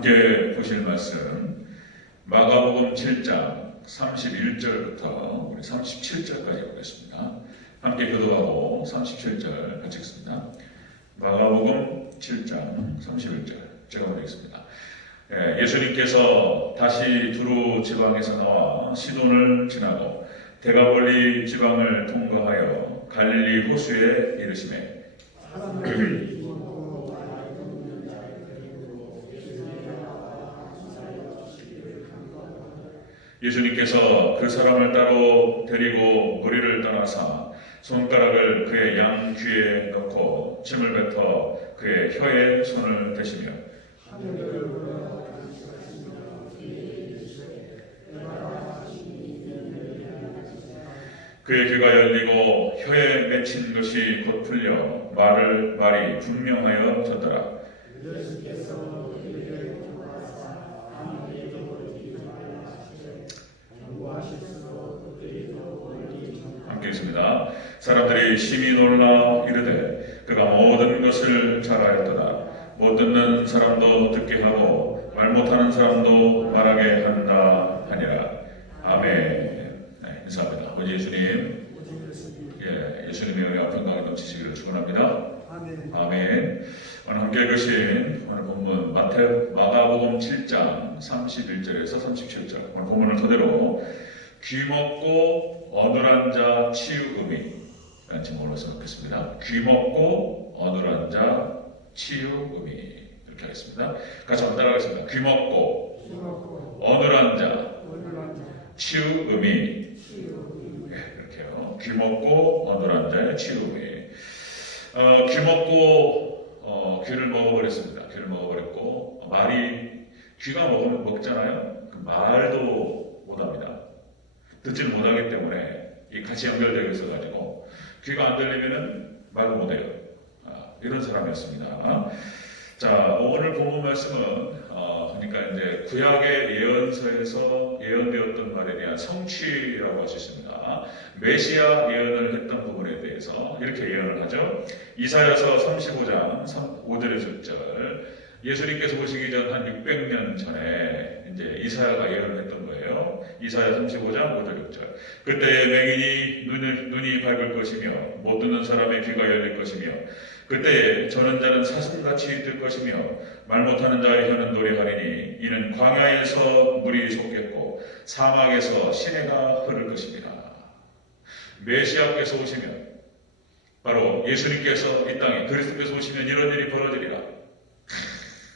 함께 보실 말씀 마가복음 7장 31절부터 우리 37절까지 보겠습니다. 함께 기도하고 37절 같이 읽습니다. 마가복음 7장 31절 제가 보겠습니다. 예수님께서 다시 두루 지방에서 나와 시돈을 지나고 데가볼리 지방을 통과하여 갈릴리 호수에 이르시매 예수님께서 그 사람을 따로 데리고 무리를 떠나사 손가락을 그의 양 귀에 넣고 침을 뱉어 그의 혀에 손을 대시며 그의 귀가 열리고 혀에 맺힌 것이 곧 풀려 말이 분명하여 졌더라. 함께 있습니다. 사람들이 심히 놀라 이르되 그가 모든 것을 잘 알았도다. 못 듣는 사람도 듣게 하고 말 못하는 사람도 말하게 한다 하니라. 아멘. 네, 인사합니다. 아버지 예수님, 예수님의 은혜와 평강이 넘치시기를 축원합니다. 아멘. 오늘 함께 읽으신 오늘 본문 마가복음 7장 31절에서 37절 오늘 본문을 토대로 귀먹고 어눌한 자 치유음이 라는 제목으로 생각했습니다. 귀먹고 어눌한 자 치유음이 이렇게 하겠습니다. 같이 한번 따라하겠습니다. 귀먹고 어눌한 자 치유음이 이렇게요. 귀먹고 어눌한 자의 치유음이 귀먹고 귀를 먹어버렸습니다. 귀를 먹어버렸고 귀가 먹잖아요. 그 말도 못합니다. 듣지는 못하기 때문에 같이 연결되어 있어가지고 귀가 안 들리면은 말도 못해요. 이런 사람이었습니다. 자, 오늘 본문 말씀은 그러니까 이제 구약의 예언서에서 예언되었던 말에 대한 성취라고 할 수 있습니다. 메시아 예언을 했던 부분에 대해서 이렇게 예언을 하죠. 이사야서 35장 5절에서 6절 예수님께서 오시기 전 한 600년 전에 이제 이사야가 예언을 했던 거예요. 이사야 35장 5절 6절 그때 맹인이 눈이 밝을 것이며 못 듣는 사람의 귀가 열릴 것이며 그때 저는 자는 사슴같이 뜰 것이며 말 못하는 자의 혀는 노래하리니 이는 광야에서 물이 솟겠고 사막에서 시내가 흐를 것입니다. 메시아께서 오시면 바로 예수님께서 이 땅에 그리스도께서 오시면 이런 일이 벌어지리라.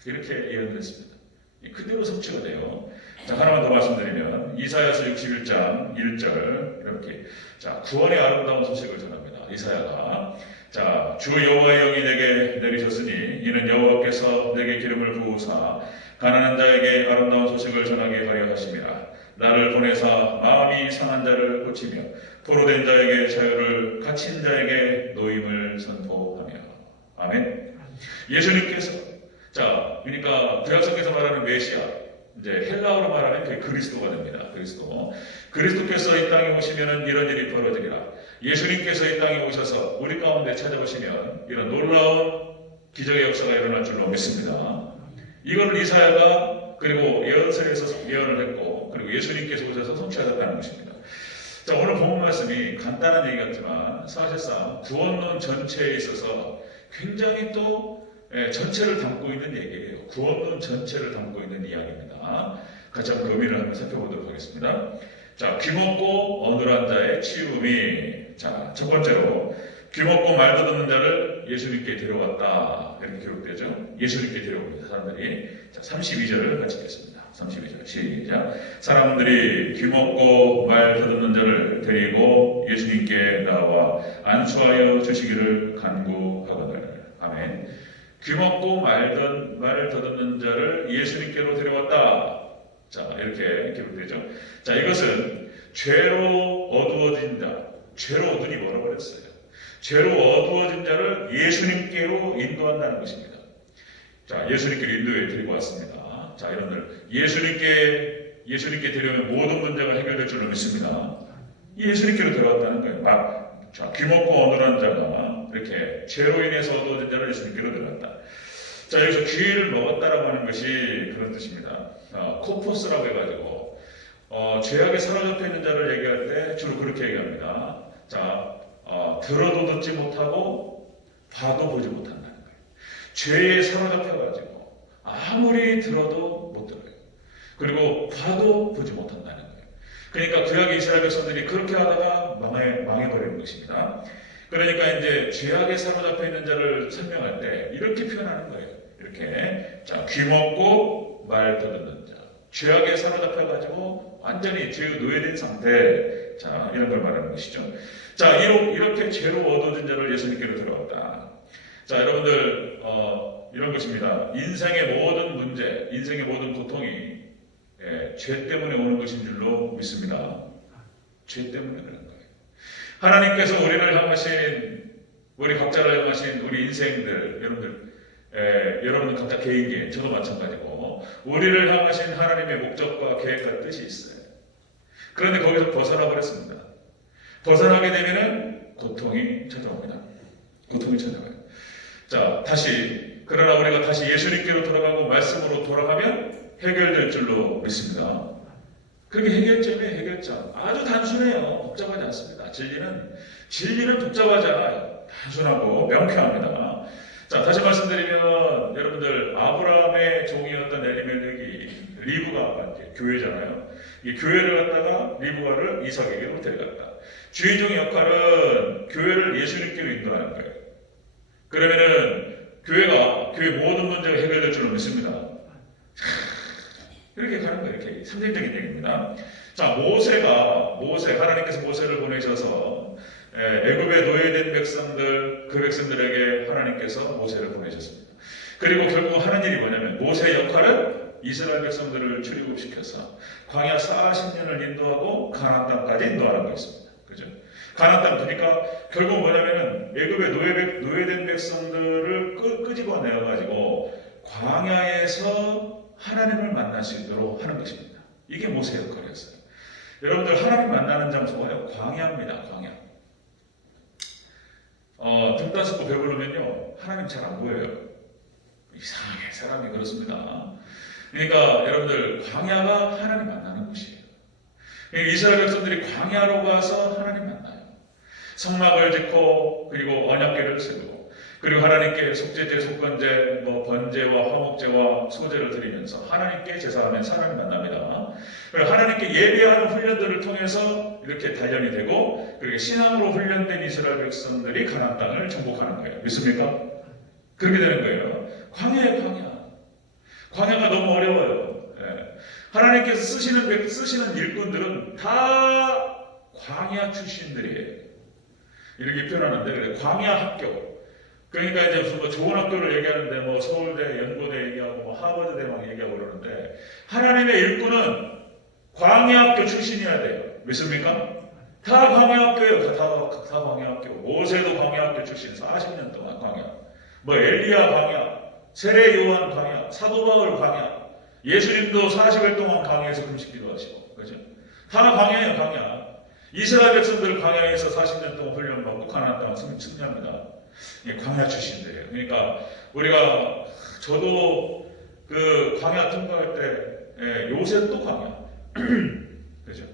이렇게 예언을 했습니다. 그대로 성취가 돼요. 자, 하나만 더 말씀드리면 이사야서 61장 1절 이렇게 구원의 아름다운 소식을 전합니다. 이사야가 주 여호와의 영이 내게 내리셨으니 이는 여호와께서 내게 기름을 부으사 가난한 자에게 아름다운 소식을 전하게 하려 하심이라. 나를 보내사 마음이 상한 자를 고치며 포로된 자에게 자유를 갇힌 자에게 노임을 선포하며. 아멘. 예수님께서 그러니까 구약성에서 말하는 메시아, 이제 헬라어로 말하면 그게 그리스도가 됩니다. 그리스도께서 이 땅에 오시면은 이런 일이 벌어지리라. 예수님께서 이 땅에 오셔서 우리 가운데 찾아오시면 이런 놀라운 기적의 역사가 일어날 줄로 믿습니다. 이거를 이사야가 그리고 예언서에서 예언을 했고 그리고 예수님께서 오셔서 성취하셨다는 것입니다. 자, 오늘 본문 말씀이 간단한 얘기 같지만 사실상 구원론 전체에 있어서 굉장히 또 전체를 담고 있는 얘기예요. 구원론 전체를 담고 있는 이야기입니다. 같이 한번 의미를 한번 살펴보도록 하겠습니다. 자, 귀먹고 어눌한 자의 치유음이 첫 번째로 귀먹고 말도 듣는 자를 예수님께 데려갔다 이렇게 기록되죠. 예수님께 데려옵니다. 사람들이 32절을 같이 읽겠습니다. 32절 시작. 사람들이 귀먹고 말 듣는 자를 데리고 예수님께 나와 안수하여 주시기를 간구하거늘. 아멘. 귀먹고 말 듣는 자를 예수님께로 데려왔다. 이렇게 기록되죠. 이것은 죄로 어두워진 자, 죄로 어둠이 멀어버렸어요. 죄로 어두워진 자를 예수님께로 인도한다는 것입니다. 예수님께로 인도해 드리고 왔습니다. 여러분들 예수님께 데려오면 모든 문제가 해결될 줄로 믿습니다. 예수님께로 데려왔다는 거예요. 귀먹고 어눌한 자가 이렇게 죄로 인해서 어두워진 자를 예수님께로 데려왔다. 자, 여기서 귀를 먹었다라고 하는 것이 그런 뜻입니다. 코포스라고 해가지고 죄악에 사로잡혀 있는 자를 얘기할 때 주로 그렇게 얘기합니다. 자, 들어도 듣지 못하고 봐도 보지 못한다는 거예요. 죄에 사로잡혀가지고 아무리 들어도 못 들어요. 그리고 봐도 보지 못한다는 거예요. 그러니까 구약 이스라엘 백성들이 그렇게 하다가 망해버리는 것입니다. 그러니까 이제 죄악에 사로잡혀 있는 자를 설명할 때 이렇게 표현하는 거예요. 이렇게 자, 귀 먹고 말 듣는 자, 죄악에 사로잡혀가지고 완전히 죄의 노예된 상태, 자, 이런 걸 말하는 것이죠. 자, 이렇게 죄로 얻어진 자를 예수님께로 들어왔다. 자, 여러분들 이런 것입니다. 인생의 모든 문제, 인생의 모든 고통이 죄 때문에 오는 것인 줄로 믿습니다. 죄 때문에 그런 거예요. 하나님께서 우리를 향하신, 우리 각자를 향하신 우리 인생들, 여러분들 각자 개인이, 저도 마찬가지고 우리를 향하신 하나님의 목적과 계획과 뜻이 있어요. 그런데 거기서 벗어나 버렸습니다. 벗어나게 되면은 고통이 찾아옵니다. 고통이 찾아와요. 자, 그러나 우리가 다시 예수님께로 돌아가고 말씀으로 돌아가면 해결될 줄로 믿습니다. 그게 해결점이에요. 해결점. 아주 단순해요. 복잡하지 않습니다. 진리는 복잡하지 않아요. 단순하고 명쾌합니다. 자, 다시 말씀드리면 여러분들 아브라함의 종이었던 엘리멜렉이 리브가 교회잖아요. 이 교회를 갖다가 리브가를 이삭에게로 데려갔다. 주인종의 역할은 교회를 예수님께로 인도하는 거예요. 그러면은 교회 모든 문제가 해결될 줄로 믿습니다. 이렇게 가는 거예요. 이렇게 상징적인 얘기입니다. 자, 하나님께서 모세를 보내셔서 애굽에 노예된 백성들, 그 백성들에게 하나님께서 모세를 보내셨습니다. 그리고 결국 하는 일이 뭐냐면 모세의 역할은 이스라엘 백성들을 출애굽시켜서 광야 40년을 인도하고 가나안 땅까지 인도하는 거였습니다. 그죠? 가나안 땅, 그러니까 결국 뭐냐면은 애굽에 노예된 백성들을 끄집어내어 가지고 광야에서 하나님을 만날 수 있도록 하는 것입니다. 이게 모세의 역할이었어요. 여러분들 하나님 만나는 장소가요, 광야입니다. 광야. 등 따스고 배부르면요 하나님 잘 안 보여요. 이상하게 사람이 그렇습니다. 그러니까 여러분들 광야가 하나님 만나는 곳이에요. 이스라엘 백성들이 광야로 가서 하나님 만나요. 성막을 짓고 그리고 언약궤를 세우고 그리고 하나님께 속죄제, 속건제, 번제와 화목제와 소제를 드리면서 하나님께 제사하면서 하나님 만납니다. 그리고 하나님께 예배하는 훈련들을 통해서 이렇게 단련이 되고 그리고 신앙으로 훈련된 이스라엘 백성들이 가나안 땅을 정복하는 거예요. 믿습니까? 그렇게 되는 거예요. 광야의 광야. 광야가 너무 어려워요. 하나님께서 쓰시는 일꾼들은 다 광야 출신들이에요. 이렇게 표현하는데 그래, 광야 학교. 그러니까 이제 무슨 좋은 학교를 얘기하는데 서울대, 연고대 얘기하고 하버드대 막 얘기하고 그러는데 하나님의 일꾼은 광야학교 출신이어야 돼요. 믿습니까? 다 광야학교예요. 다 광야학교. 모세도 광야학교 출신 40년 동안 광야. 엘리야 광야, 세례 요한 광야, 사도 바울 광야. 예수님도 40일 동안 광야에서 금식 기도하시고, 그죠? 다 광야예요, 광야. 이스라엘 백성들 광야에서 40년 동안 훈련받고 가나안 땅을 승리합니다. 광야 출신들이에요. 그러니까 저도 그 광야 통과할 때 요셉도 광야. 그죠?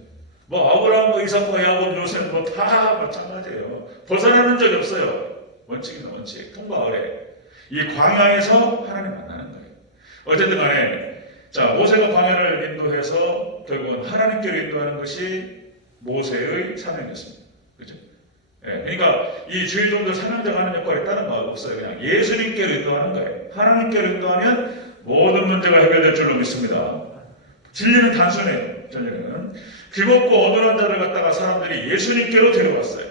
아브라함, 이삭과 야곱, 요셉 다 마찬가지예요. 벗어나는 적이 없어요. 원칙이나 원칙, 통과 아래. 이 광야에서 하나님 만나는 거예요. 어쨌든 간에 자, 모세가 광야를 인도해서 결국은 하나님께로 인도하는 것이 모세의 사명이었습니다. 그죠? 그러니까 이 주일종들 사명자가 하는 역할이 다른 거 없어요. 그냥 예수님께로 인도하는 거예요. 하나님께로 인도하면 모든 문제가 해결될 줄로 믿습니다. 진리는 단순해요. 진리는 귀먹고 어두운 자를 갖다가 사람들이 예수님께로 데려갔어요.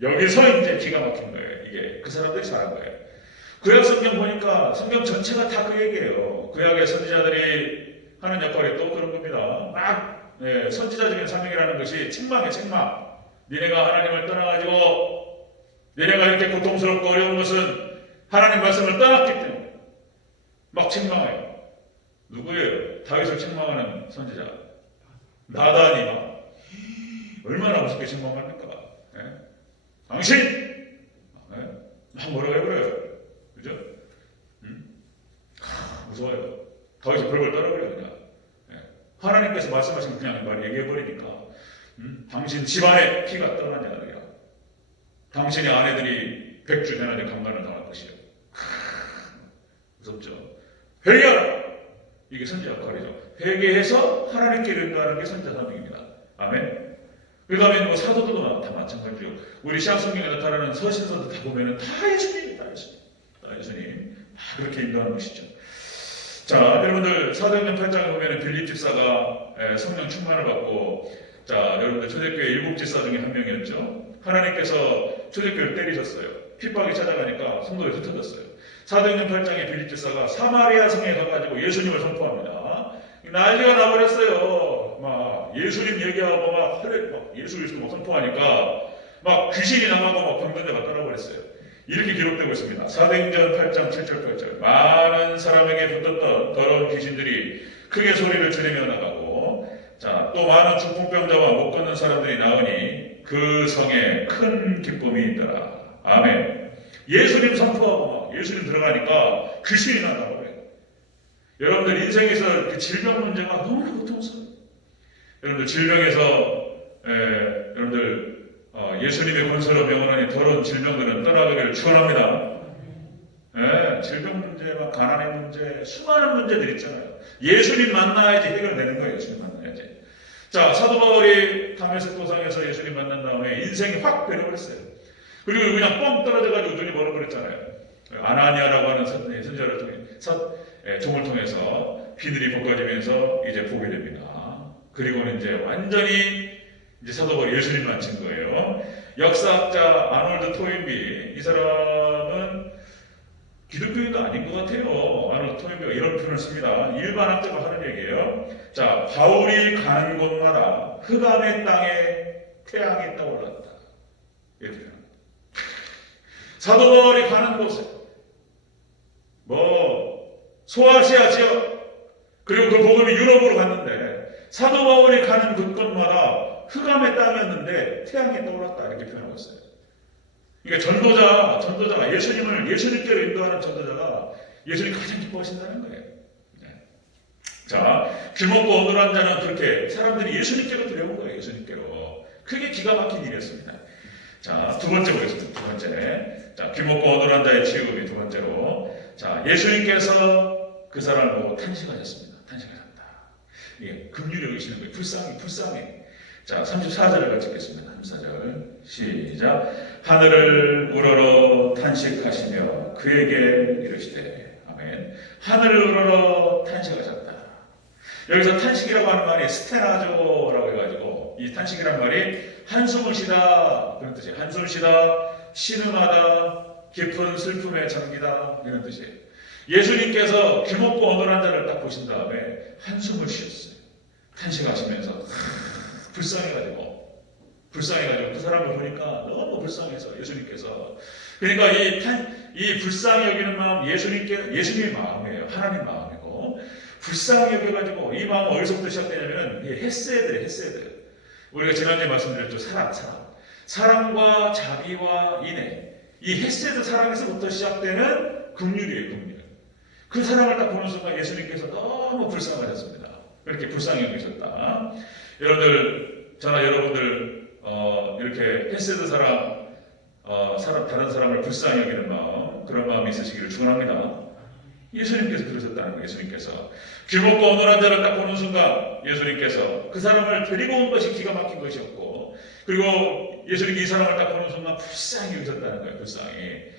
여기서 이제 기가 막힌 거예요. 이게 그 사람들이 잘한 거예요. 구약 성경 보니까 성경 전체가 다 그 얘기예요. 구약의 선지자들이 하는 역할이 또 그런 겁니다. 선지자적인 사명이라는 것이 책망이에요. 책망. 니네가 하나님을 떠나가지고 니네가 이렇게 고통스럽고 어려운 것은 하나님 말씀을 떠났기 때문에 막 책망해요. 누구예요? 다윗을 책망하는 선지자. 나단이 막 얼마나 무섭게 책망합니까? 당신! 막 뭐라고 해버려요. 그죠? 무서워요. 더 이상 벌벌 떨어버려요 그냥. 예. 하나님께서 말씀하신 그냥 말 얘기해버리니까 당신 집안에 피가 떠나냐 그래요. 당신의 아내들이 백주 되나니 강간을 당할 것이요. 무섭죠. 회개하라. 이게 선지 역할이죠. 회개해서 하나님께 인도하는 게 선지자 사명입니다. 아멘. 그 다음에 뭐 사도들도 다 마찬가지죠. 우리 시약 성경에 나타나는 서신서도 다 보면은 다 예수님입니다. 예수님. 다 예수님. 다 그렇게 인도하는 것이죠. 자, 여러분들 사도행전 8장에 보면은 빌립 집사가 성령 충만을 받고, 자, 여러분들 초대교회 7 집사 중에 한 명이었죠. 하나님께서 초대교회를 때리셨어요. 핍박이 찾아가니까 성도들이 흩어졌어요. 사도행전 8장에 빌립 집사가 사마리아 성에 가가지고 예수님을 선포합니다. 난리가 나버렸어요. 막 예수님 얘기하고 막 예수 그리스도 막 선포하니까 막 귀신이 나가고 막 병든자가 떠나버렸어요. 이렇게 기록되고 있습니다. 사도행전 8장 7절 8절 많은 사람에게 붙었던 더러운 귀신들이 크게 소리를 지르며 나가고, 자, 또 많은 중풍병자와 못 걷는 사람들이 나오니 그 성에 큰 기쁨이 있더라. 아멘. 예수님 선포하고 막 예수님 들어가니까 귀신이 나가고 그래요. 여러분들 인생에서 그 질병 문제가 너무나 고통스러워요. 여러분들 질병에서 여러분들 예수님의 권세로 병원하니 더러운 질병들은 떠나가기를 축원합니다. 질병 문제, 막 가난의 문제, 수많은 문제들 있잖아요. 예수님 만나야지 해결되는 거예요. 예수님 만나야지. 자, 사도 바울이 다메섹 도상에서 예수님 만난 다음에 인생이 확 변해버렸어요. 그리고 그냥 뻥 떨어져가지고 눈이 멀어버렸잖아요. 아나니아라고 하는 선지자를 통해 종을 통해서 비늘이 벗겨지면서 이제 보게 됩니다. 그리고는 이제 완전히 이제 사도 바울이 예수님만 친 거예요. 역사학자 아놀드 토인비, 이 사람은 기독교인도 아닌 것 같아요. 아놀드 토인비가 이런 표현을 씁니다. 일반 학자가 하는 얘기예요. 자, 바울이 가는 곳마다 흑암의 땅에 태양이 떠올랐다. 이렇게 표현합니다. 사도 바울이 가는 곳에 소아시아 지역, 그리고 그 복음이 유럽으로 갔는데 사도 바울이 가는 곳곳마다 흑암의 땅이었는데 태양이 떠올랐다. 이렇게 표현하고 있어요. 그러니까 전도자가 예수님께로 인도하는 전도자가 예수님 가장 기뻐하신다는 거예요. 자, 귀먹고 어눌한 자는 그렇게 사람들이 예수님께로 들여온 거예요. 예수님께로. 그게 기가 막힌 일이었습니다. 자, 두 번째 보겠습니다. 두 번째. 자, 귀먹고 어눌한 자의 치유금이 두 번째로. 자, 예수님께서 그 사람을 보고 탄식하셨습니다. 탄식하셨다. 예, 긍휼히 여기시는 거예요. 불쌍히. 자, 34절을 같이 읽겠습니다. 34절. 시작. 하늘을 우러러 탄식하시며 그에게 이르시되. 아멘. 하늘을 우러러 탄식하셨다. 여기서 탄식이라고 하는 말이 스테나조라고 해가지고, 이 탄식이라는 말이 한숨을 쉬다 그런 뜻이에요. 한숨을 쉬다, 신음하다, 깊은 슬픔에 잠기다 이런 뜻이에요. 예수님께서 귀먹고 어눌한 자를 딱 보신 다음에 한숨을 쉬었어요. 탄식하시면서 불쌍해가지고 그 사람을 보니까 너무 불쌍해서 예수님께서, 그러니까 이 불쌍히 여기는 마음, 예수님의 마음이에요. 하나님 마음이고, 불쌍히 여겨가지고 이 마음은 어디서부터 시작되냐면 헤세드. 우리가 지난주에 말씀드렸죠. 사랑과 자비와 인애, 이 헤세드 사랑에서부터 시작되는 긍휼이에요. 긍휼. 그 사랑을 딱 보는 순간 예수님께서 너무 불쌍하셨습니다. 그렇게 불쌍히 여기셨다. 저나 여러분들 이렇게 헤세드 사랑, 다른 사람을 불쌍히 여기는 마음, 그런 마음이 있으시기를 축원합니다. 예수님께서 그러셨다는 거예요. 예수님께서 귀먹고 어눌한 자를 딱 보는 순간 예수님께서 그 사람을 데리고 온 것이 기가 막힌 것이었고, 그리고 예수님이 이 사람을 딱 보는 순간 불쌍히 여기셨다는 거예요. 불쌍히.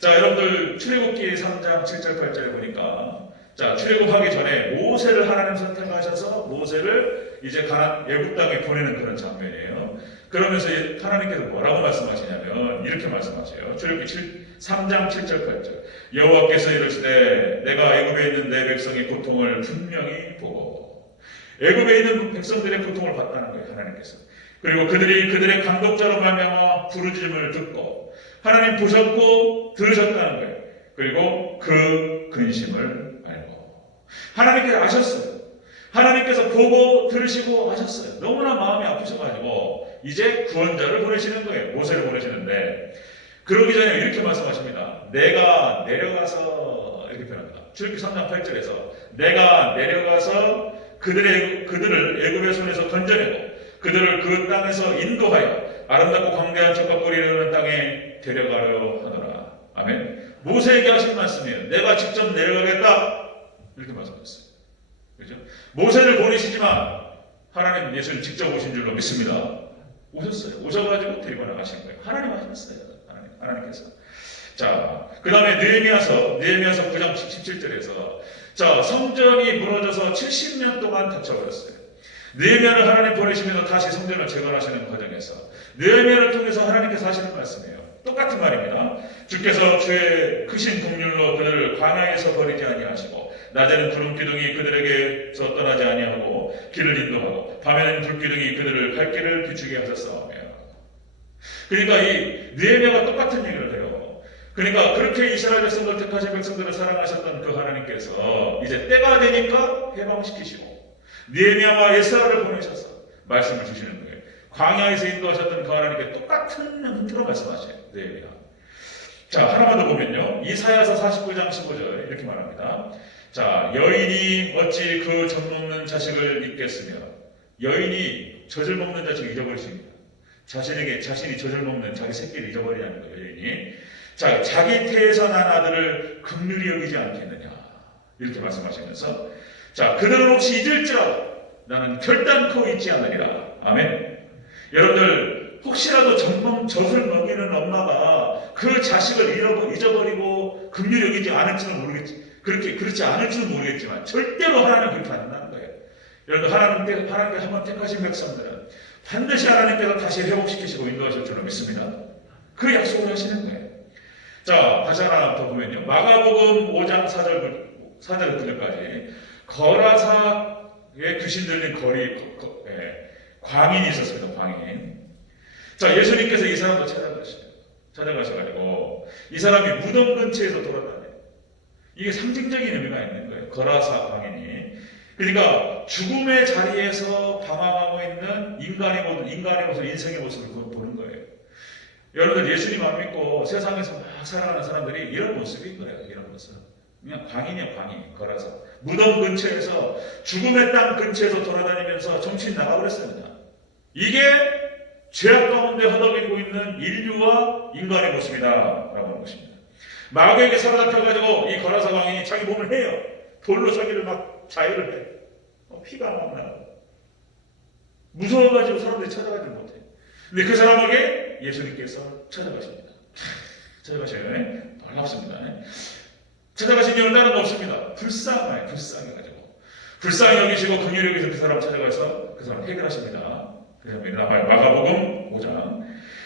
자, 여러분들 출애굽기 3장 7절 8절에 보니까, 자, 출애굽하기 전에 모세를 하나님 선택하셔서 모세를 이제 애굽 땅에 보내는 그런 장면이에요. 그러면서 하나님께서 뭐라고 말씀하시냐면 이렇게 말씀하세요. 출애굽기 3장 7절 8절. 여호와께서 이르시되 내가 애굽에 있는 내 백성의 고통을 분명히 보고, 애굽에 있는 백성들의 고통을 봤다는 거예요. 하나님께서. 그리고 그들의 감독자로 말미암아 부르짖음을 듣고 하나님 보셨고 들으셨다는 거예요. 그리고 그 근심을 알고 하나님께서 아셨어요. 하나님께서 보고 들으시고 아셨어요. 너무나 마음이 아프셔가지고 이제 구원자를 보내시는 거예요. 모세를 보내시는데, 그러기 전에 이렇게 말씀하십니다. 내가 내려가서, 이렇게 표현합니다. 출애굽기 3장 8절에서 내가 내려가서 그들을 애굽의 손에서 건져내고 그들을 그 땅에서 인도하여 아름답고 광대한 젖과 꿀이 흐르는 땅에 데려가려 하노라. 아멘. 모세에게 하신 말씀이에요. 내가 직접 내려가겠다. 이렇게 말씀하셨어요. 그렇죠? 모세를 보내시지만 하나님 예수를 직접 오신 줄로 믿습니다. 오셨어요. 오셔가지고 데리고 나가신 거예요. 하나님 하셨어요. 하나님께서. 자, 그 다음에 느헤미야서 9장 17절에서 자, 성전이 무너져서 70년 동안 닫혀버렸어요. 느헤미야를 하나님 보내시면서 다시 성전을 재건하시는 과정에서 느헤미야를 통해서 하나님께서 하시는 말씀이에요. 똑같은 말입니다. 주께서 주의 크신 긍휼로 그들을 광야에서 버리지 아니하시고 낮에는 구름 기둥이 그들에게서 떠나지 아니하고 길을 인도하고 밤에는 불 기둥이 그들을 갈 길을 비추게 하셨사오며. 그러니까 이 느헤미야가 똑같은 얘기를 해요. 그러니까 그렇게 이스라엘 백성들 택하신 백성들을 사랑하셨던 그 하나님께서 이제 때가 되니까 해방시키시고 느헤미야와 에스라를 보내셔서 말씀을 주시는 거예요. 광야에서 인도하셨던 그 하나님께 똑같은 형태로 말씀하셔요. 느헤미야. 자, 하나만 더 보면요. 이사야서 49장 15절 이렇게 말합니다. 자, 여인이 어찌 그 젖 먹는 자식을 잊겠으며 여인이 젖을 먹는 자식을 잊어버리십니다. 자신이 젖을 먹는 자기 새끼를 잊어버리냐는 거예요. 여인이. 자, 자기 태에서 난 아들을 긍휼히 여기지 않겠느냐 이렇게 말씀하시면서 자, 그들은 혹시 잊을지라도 나는 결단코 잊지 않으리라. 아멘. 여러분들 혹시라도 젖을 먹이는 엄마가 그 자식을 잊어버리고 긍휼히 여기지 않을지는 모르겠지. 그렇지 않을지는 모르겠지만 절대로 하나님 그렇게 안 한다는 거예요. 여러분 하나님께 한번 택하신 백성들은 반드시 하나님께서 다시 회복시키시고 인도하실 줄로 믿습니다. 그 약속을 하시는 거예요. 자, 다시 하나 더 보면요. 마가복음 5장 4절부터까지 거라사의 귀신 들린 광인이 있었습니다. 광인. 자, 예수님께서 이 사람도 찾아가셔가지고 이 사람이 무덤 근처에서 돌아다녀요. 이게 상징적인 의미가 있는 거예요. 거라사 광인이. 그러니까 죽음의 자리에서 방황하고 있는 인간의 모습, 인생의 모습을 보는 거예요. 여러분들 예수님 안 믿고 세상에서 막 살아가는 사람들이 이런 모습인 거예요. 이런 모습. 그냥 광인이야, 광인. 거라사. 무덤 근처에서 죽음의 땅 근처에서 돌아다니면서 정신 나가버렸습니다. 이게 죄악 가운데 허덕이고 있는 인류와 인간의 모습이다라고 하는 것입니다. 마귀에게 사로잡혀가지고 이 거라사 광인이 자기 몸을 해요. 돌로 자기를 막 자유를 해. 피가 막 나고 무서워가지고 사람들이 찾아가지 못해. 근데 그 사람에게 예수님께서 찾아가십니다. 찾아가셔요. 반갑습니다. 찾아가신 이유는 다른 거 없습니다. 불쌍해가지고 불쌍히 여기시고 긍휼히 여기서 그 사람 찾아가서 그 사람 해결하십니다. 그래서 마가복음 5장.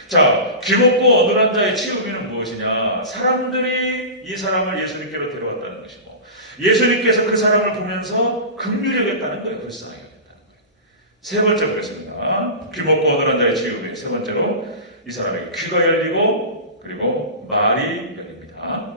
자, 귀먹고 어눌한 자의 치유비는 무엇이냐? 사람들이 이 사람을 예수님께로 데려왔다는 것이고 예수님께서 그 사람을 보면서 긍휼히 여겼다는 거예요. 불쌍히 여겼다는 거예요. 세 번째 보겠습니다. 귀먹고 어눌한 자의 치유비. 세 번째로 이 사람에게 귀가 열리고 그리고 말이 열립니다.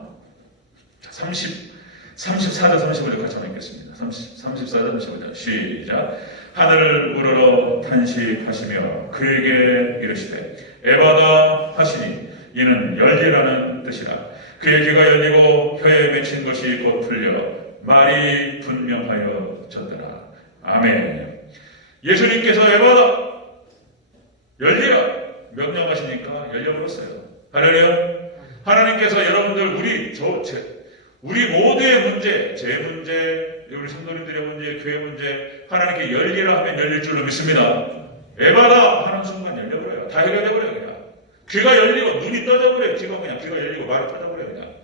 34절 35절 같이 한번 읽겠습니다. 34절 35절 시작. 하늘을 우러러 탄식하시며 그에게 이르시되 에바다 하시니 이는 열리라는 뜻이라. 그의 귀가 열리고 혀에 맺힌 것이 곧 풀려 말이 분명하여 졌더라. 아멘. 예수님께서 에바다 열리라 명령하시니까 열려버렸어요. 할렐루야. 하나님께서 여러분들 우리 모두의 문제, 제 문제, 우리 성도님들의 문제, 교회 문제 하나님께 열리라 하면 열릴 줄로 믿습니다. 에바다 하는 순간 열려버려요. 다 해결돼버려요. 그냥 귀가 열리고 눈이 떠져버려요. 귀가 열리고 말이 터져버려요. 그냥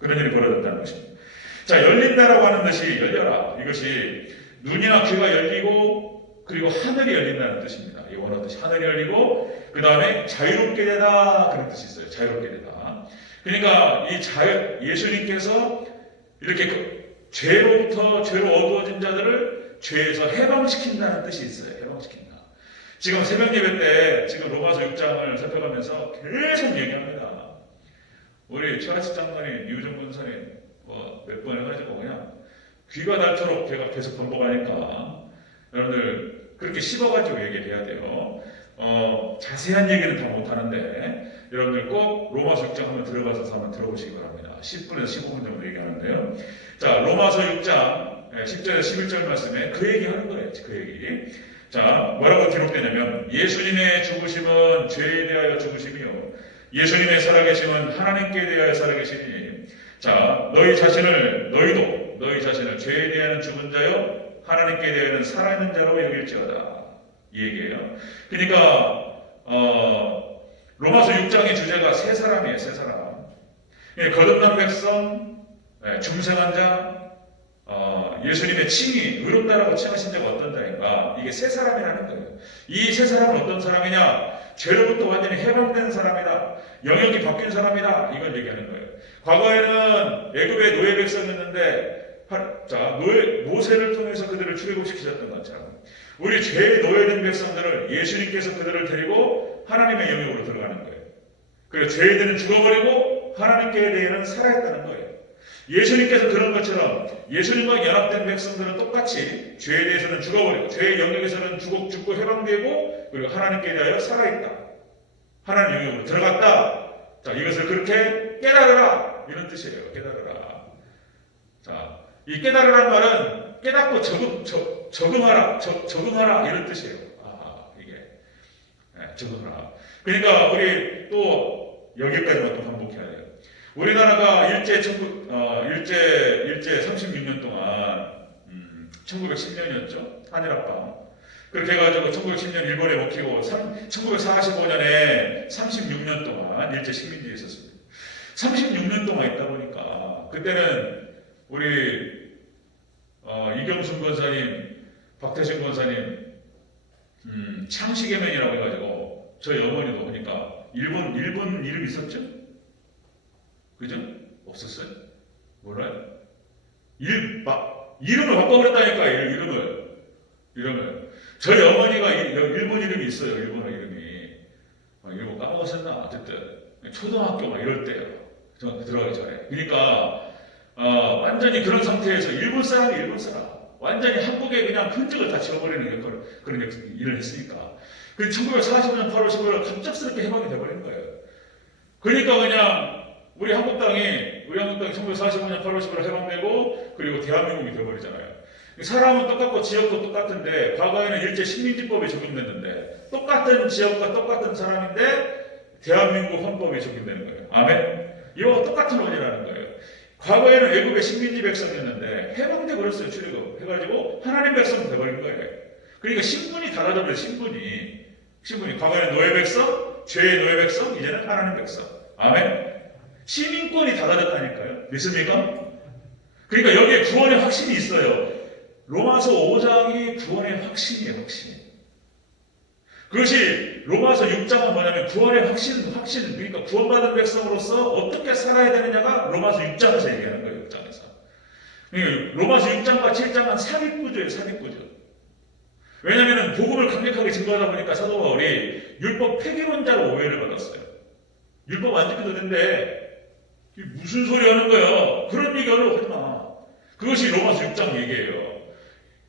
그런 일이 벌어졌다는 것입니다. 자, 열린다라고 하는 것이 열려라. 이것이 눈이나 귀가 열리고 그리고 하늘이 열린다는 뜻입니다. 이 원어 뜻이 하늘이 열리고 그 다음에 자유롭게 되다 그런 뜻이 있어요. 자유롭게 되다. 그러니까 예수님께서 이렇게 죄로 어두워진 자들을 죄에서 해방시킨다는 뜻이 있어요. 해방시킨다. 지금 새벽 예배 때 지금 로마서 6장을 살펴가면서 계속 얘기합니다. 우리 최하치 장로님, 유정 권사님 몇 번 해가지고 그냥 귀가 닳도록 제가 계속 반복하니까 여러분들 그렇게 씹어가지고 얘기를 해야 돼요. 자세한 얘기는 다 못하는데 여러분들 꼭 로마서 6장 한번 들어가서 한번 들어보시기 바랍니다. 10분에서 15분 정도 얘기하는데요. 자, 로마서 6장 10절에서 11절 말씀에 그 얘기 하는 거예요. 그 얘기. 자, 뭐라고 기록되냐면 예수님의 죽으심은 죄에 대하여 죽으심이요 예수님의 살아계심은 하나님께 대하여 살아계시니 자, 너희 자신을 죄에 대하여는 죽은 자요 하나님께 대하여는 살아있는 자로 여길지어다. 이 얘기예요. 그러니까 로마서 6장의 주제가 세 사람이에요. 세 사람. 거듭난 백성, 중생한 자, 예수님의 칭이 의롭다라고 칭하신 자가 어떤 자인가? 이게 세 사람이라는 거예요. 이 세 사람은 어떤 사람이냐? 죄로부터 완전히 해방된 사람이다. 영역이 바뀐 사람이다. 이걸 얘기하는 거예요. 과거에는 애굽의 노예 백성이었는데 모세를 통해서 그들을 출애굽시키셨던 것처럼 우리 죄에 노예된 백성들을 예수님께서 그들을 데리고 하나님의 영역으로 들어가는 거예요. 그리고 죄에 대해는 죽어버리고 하나님께 대해는 살아있다는 거예요. 예수님께서 그런 것처럼 예수님과 연합된 백성들은 똑같이 죄에 대해서는 죽어버리고 죄의 영역에서는 죽고 해방되고 그리고 하나님께 대하여 살아있다. 하나님 영역으로 들어갔다. 자, 이것을 그렇게 깨달으라. 이런 뜻이에요. 깨달으라. 자, 이 깨달으라는 말은 깨닫고 적응하라 이런 뜻이에요. 이게 적응하라. 그러니까 우리 또 여기까지만 또 반복해야 돼요. 우리나라가 일제 36년 동안 1910년이었죠. 한일합방. 그렇게 해가지고 1910년 일본에 먹히고 1945년에 36년 동안 일제 식민지에 있었습니다. 36년 동안 있다 보니까 그때는 우리 이경순 권사님, 박태신 권사님 창시개명이라고 해가지고 저희 어머니도 보니까 일본 이름 있었죠? 그죠? 없었어요? 몰라요? 이름을 바꿔버렸다니까. 이름을 저희 어머니가 일본 이름이 있어요. 일본어 이름이 일본 까먹었었나? 어쨌든 초등학교 막 이럴 때요. 들어가기 전에. 그러니까 완전히 그런 상태에서 일본 사람 완전히 한국에 그냥 흔적을 다 지워버리는 그런 일을 했으니까. 그 1945년 8월 15일 갑작스럽게 해방이 돼버린 거예요. 그러니까 그냥 우리 한국당이 1945년 8월 15일 해방되고 그리고 대한민국이 돼버리잖아요. 사람은 똑같고 지역도 똑같은데 과거에는 일제 식민지법이 적용됐는데 똑같은 지역과 똑같은 사람인데 대한민국 헌법이 적용되는 거예요. 아멘? 이와 똑같은 원이라는 거예요. 과거에는 외국의 식민지 백성이었는데 해방돼 버렸어요. 출애굽 해가지고 하나님 백성 돼버린 거예요. 그러니까 신분이 달라져버려요. 신분이 과거에는 노예 백성, 죄의 노예 백성, 이제는 하나님 백성. 아멘? 시민권이 달라졌다니까요. 믿습니까? 그러니까 여기에 구원의 확신이 있어요. 로마서 5장이 구원의 확신이에요. 확신. 그것이 로마서 6장은 뭐냐면 구원의 확신. 그러니까 구원받은 백성으로서 어떻게 살아야 되느냐가 로마서 6장에서 얘기하는 거예요. 6장에서. 그러니까 로마서 6장과 7장은 삽입구조예요. 삽입구조. 왜냐하면 복음을 강력하게 증거하다 보니까 사도 바울이 율법 폐기론자로 오해를 받았어요. 율법 안 지켜도 된대. 무슨 소리 하는 거야? 그런 얘기를 하지 마. 그것이 로마서 6장 얘기예요.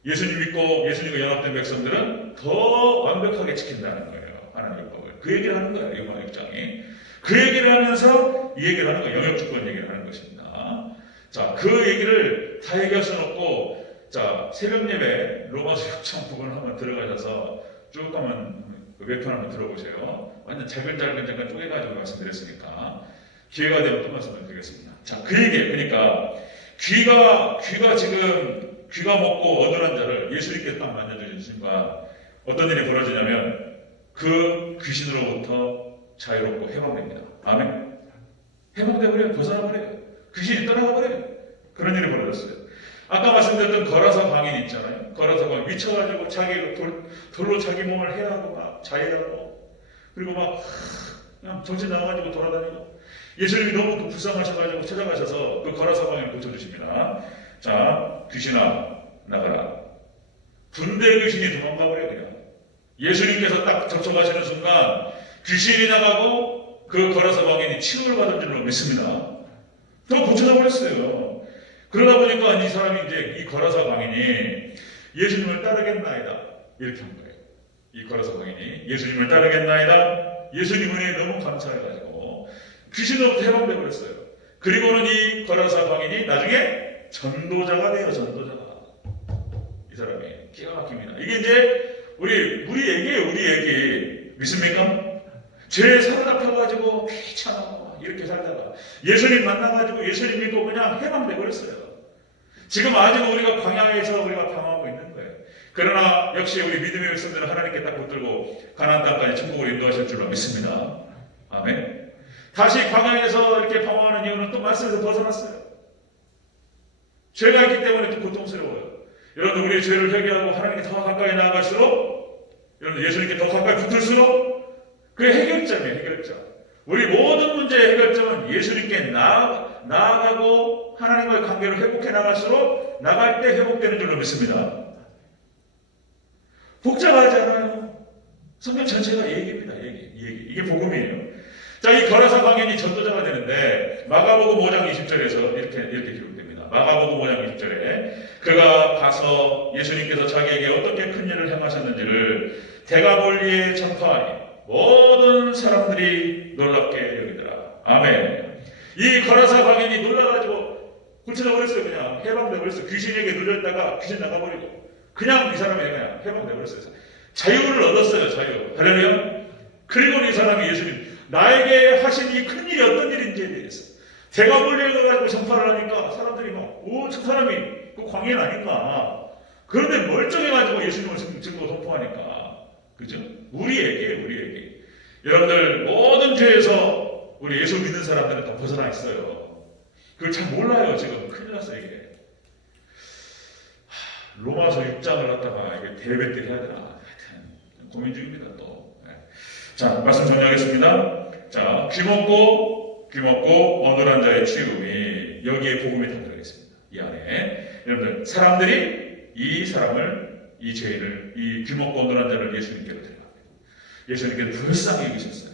예수님 믿고 예수님과 연합된 백성들은 더 완벽하게 지킨다는 거예요. 하나님의 율법을. 그 얘기를 하는 거예요. 로마 6장이. 그 얘기를 하면서 이 얘기를 하는 거예요. 영역주권 얘기를 하는 것입니다. 자, 그 얘기를 다 얘기할 수는 없고, 자, 새벽 예배 로마서 6장 부분을 한번 들어가셔서 쭉 한번 몇 편 한번 들어보세요. 완전 잘근잘근 쪼개가지고 말씀드렸으니까 기회가 되면 또 말씀을 드리겠습니다. 자, 그 얘기예요. 그러니까 귀가 지금 귀가 먹고 어눌한 자를 예수님께 딱 만져주신 순간 어떤 일이 벌어지냐면 그 귀신으로부터 자유롭고 해방됩니다. 아멘. 해방돼버려요. 벗어나버려요. 귀신이 떠나가버려요. 그런 일이 벌어졌어요. 아까 말씀드렸던 거라사 광인 있잖아요. 거라사 광인 미쳐가지고 자기 돌로 자기 몸을 해하고 막 자해하고 그리고 막 그냥 정신 나가가지고 돌아다니고 예수님이 너무 불쌍하셔가지고 찾아가셔서 그 거라사 광인을 고쳐주십니다. 자, 귀신아 나가라. 군대 귀신이 도망가버려요. 그냥 예수님께서 딱 접촉하시는 순간 귀신이 나가고 그 거라사 광인이 치유를 받은 줄로 믿습니다. 또 고쳐져 버렸어요. 그러다 보니까 이 사람이 이제 이 거라사 광인이 예수님을 따르겠나이다 이렇게 한 거예요. 이 거라사 광인이 예수님을 따르겠나이다. 예수님 은혜에 너무 감사해가지고 귀신으로부터 해방되어 버렸어요. 그리고는 이 거라사 광인이 나중에 전도자가 돼요. 전도자가. 이 사람이 기가 막힙니다. 이게 이제 우리 얘기 믿습니까? 죄에 사로잡혀가지고 귀찮아 이렇게 살다가 예수님 만나가지고 예수님 믿고 그냥 해방돼 버렸어요. 지금 아직 우리가 광야에서 우리가 방황하고 있는 거예요. 그러나 역시 우리 믿음의 백성들은 하나님께 딱 붙들고 가나안 땅까지 천국으로 인도하실 줄로 믿습니다. 아멘. 다시 광야에서 이렇게 방황하는 이유는 또 말씀에서 벗어났어요. 죄가 있기 때문에 또 고통스러워요. 여러분 우리의 죄를 회개하고 하나님께 더 가까이 나아갈수록 여러분 예수님께 더 가까이 붙을수록 그게 해결점이에요. 해결점. 우리 모든 문제의 해결점은 예수님께 나아가고 하나님과의 관계를 회복해 나갈수록 나갈 때 회복되는 줄로 믿습니다. 복잡하지 않아요. 성경 전체가 얘기입니다. 얘기. 이게 복음이에요. 자, 이 거라사 광인이 전도자가 되는데 마가복음 5장 20절에서 이렇게 기록됩니다. 마가복음 5장 20절에 그가 가서 예수님께서 자기에게 어떻게 큰 일을 행하셨는지를 대가볼리에 전파하니 모든 사람들이 놀랍게 여기더라. 아멘. 이 거라사 광인이 놀라가지고 고쳐져 버렸어요. 그냥 해방돼 버렸어요. 귀신에게 눌렸다가 귀신 나가버리고 그냥 이 사람이 그냥 해방돼 버렸어요. 자유를 얻었어요. 자유. 할렐루야. 그리고 이 사람이 예수님 나에게 하신 이 큰 일이 어떤 일인지에 대해서 대가볼리에 가가지고 전파를 하니까 사람들이 저 사람이 그 광인 아닌가. 그런데 멀쩡해가지고 예수님을 증거 선포하니까. 그죠? 우리에게. 여러분들, 모든 죄에서 우리 예수 믿는 사람들은 다 벗어나 있어요. 그걸 잘 몰라요, 지금. 큰일 났어요, 이게. 로마서 6장을 갖다가 이게 대배들 해야 되나. 하여튼, 고민 중입니다, 또. 네. 자, 말씀 정리하겠습니다. 자, 귀먹고, 어눌한 자의 취음이 여기에 복음이 다 들어있습니다. 이 안에. 여러분들, 사람들이 이 죄인을, 이 귀먹고 어눌한 자를 예수님께로 데려갑니다. 예수님께서 불쌍히 여기셨어요.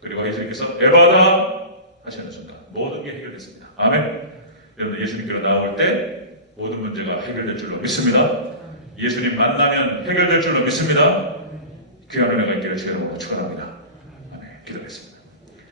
그리고 예수님께서 에바다 하시는 순간 모든 게 해결됐습니다. 아멘. 여러분 예수님께로 나올 때 모든 문제가 해결될 줄로 믿습니다. 예수님 만나면 해결될 줄로 믿습니다. 귀한 은혜가 있기를 주님으로 축원합니다. 아멘. 기도하겠습니다.